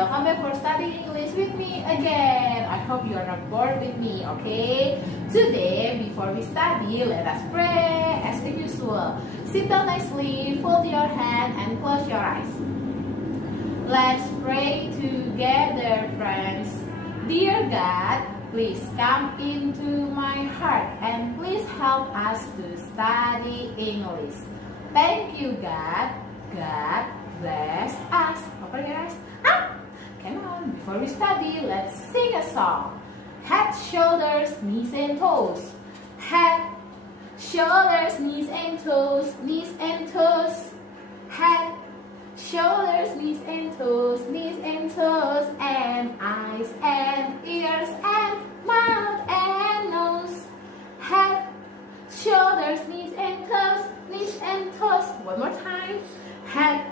welcome back for studying English with me again. I hope you are not bored with me, okay? Today, before we study, let us pray as usual. Sit down nicely, fold your hand and close your eyes. Let's pray together, friends. Dear God, please come into my heart and please help us to study English. Thank you, God. God bless us. Open your eyes. Come on, before we study, let's sing a song. Head, shoulders, knees and toes. Head, shoulders, knees and toes. Knees and toes. Head, shoulders, knees and toes. Knees and toes. And eyes and ears and mouth and nose. Head, shoulders, knees and toes. Knees and toes. One more time. Head,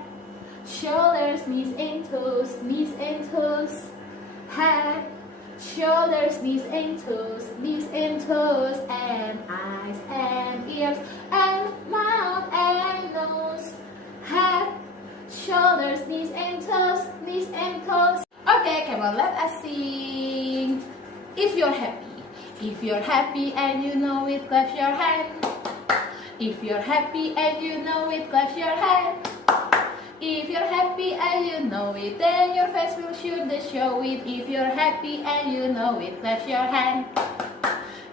shoulders, knees and toes, knees and toes. Head, shoulders, knees and toes, knees and toes. And eyes and ears and mouth and nose. Head, shoulders, knees and toes, knees and toes. Okay, come on, let us sing. If you're happy and you know it, clap your hand. If you're happy and you know it, clap your hand. If you're happy and you know it, then your face will show it. If you're happy and you know it, clap your hand.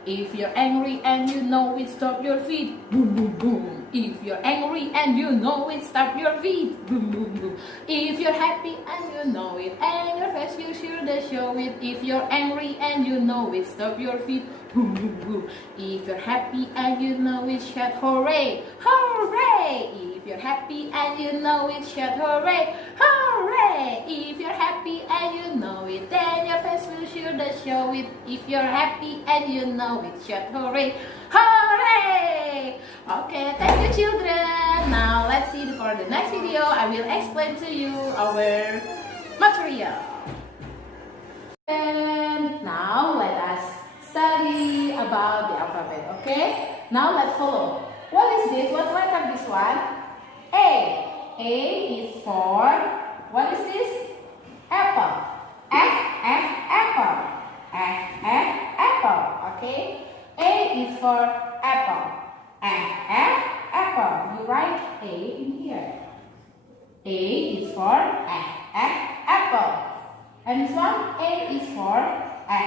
If you're angry and you know it, stomp your feet. Boom, boom, boom. If you're angry and you know it, stomp your feet. Boom, boom, boom. If you're happy and you know it, and your face will show it. If you're angry and you know it, stomp your feet. Boom, boom, boom. If you're happy and you know it, shout hooray, hooray. If you're happy and you know it, shout hooray, hooray. If you're happy and you know it, then your face will show it. If you're happy and you know it, shout hooray, hooray. Okay, thank you children. Now let's see for the next video. I will explain to you our material. And now let us study about the alphabet, okay? Now let's follow. What is this? What letter this one? A. A is for, what is this? Apple. Apple. Apple, okay? A is for apple. Apple. You write A in here. A is for apple. And this one, A is for an.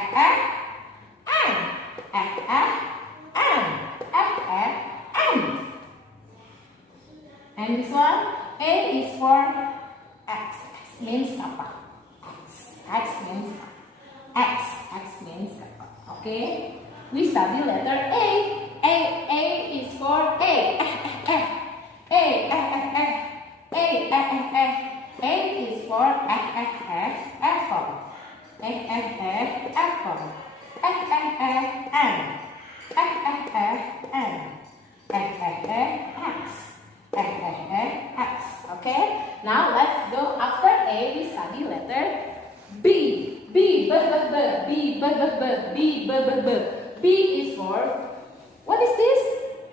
And this one, A is for X. X means apa? X means X. X means apa? Okay. We study letter A. A is for A. A is for apple. Apple. X. Okay. Now let's go. After A, we study letter B. B is for, what is this?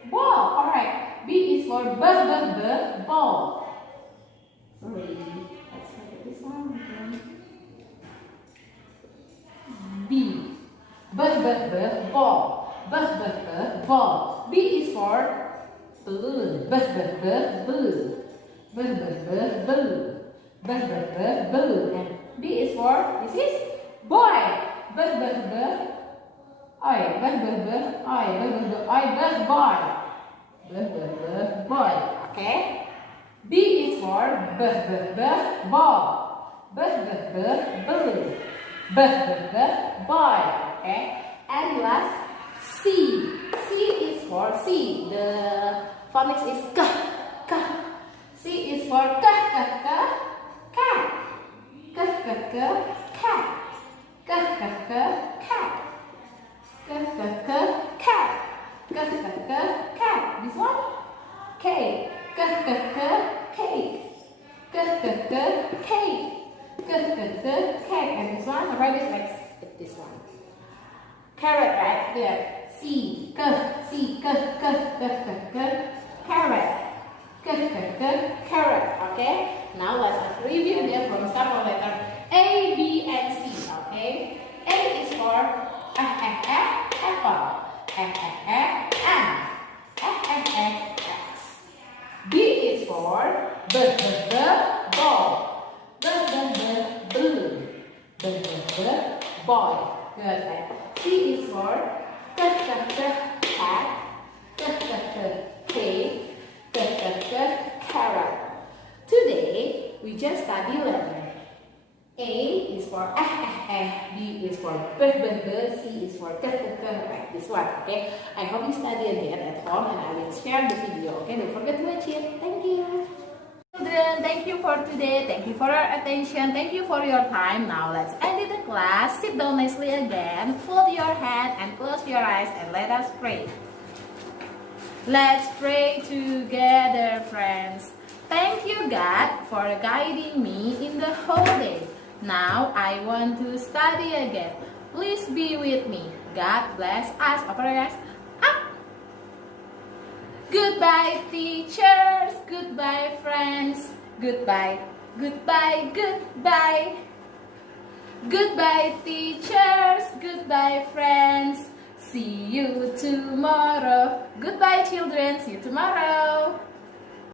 Ball. Alright. B is for ball. Sorry. Let's look at this one again. B. Ball. Ball. B is for balloon. Balloon. And B is for, this is boy. Boy. Okay. B is for ball. Balloon. Boy. Okay. And last, C. C is for C. The phonics is K. C is for cat. This one, K. And this one, write it like this one. Carrot, right there. C. Carrot. Carrot. Okay. Now let's review them from some of letter A, B, and C. Okay. A is for apple. X. B is for ball. Blue. Boy. Good. C is for cat. Carrot. Today we just study letter. A is for B is for C is for like this one. Okay. I hope you study again at home, and I will share the video. Okay. Don't forget to watch it. Thank you. Children, thank you for today. Thank you for your attention. Thank you for your time. Now let's end the class. Sit down nicely again. Fold your head and close your eyes, and let us pray. Let's pray together, friends. Thank you, God, for guiding me in the whole day. Now I want to study again. Please be with me. God bless us. Open your eyes. Up. Goodbye, teachers. Goodbye, friends. Goodbye. Goodbye. Goodbye. Goodbye, teachers. Goodbye, friends. See you tomorrow. Goodbye, children. See you tomorrow.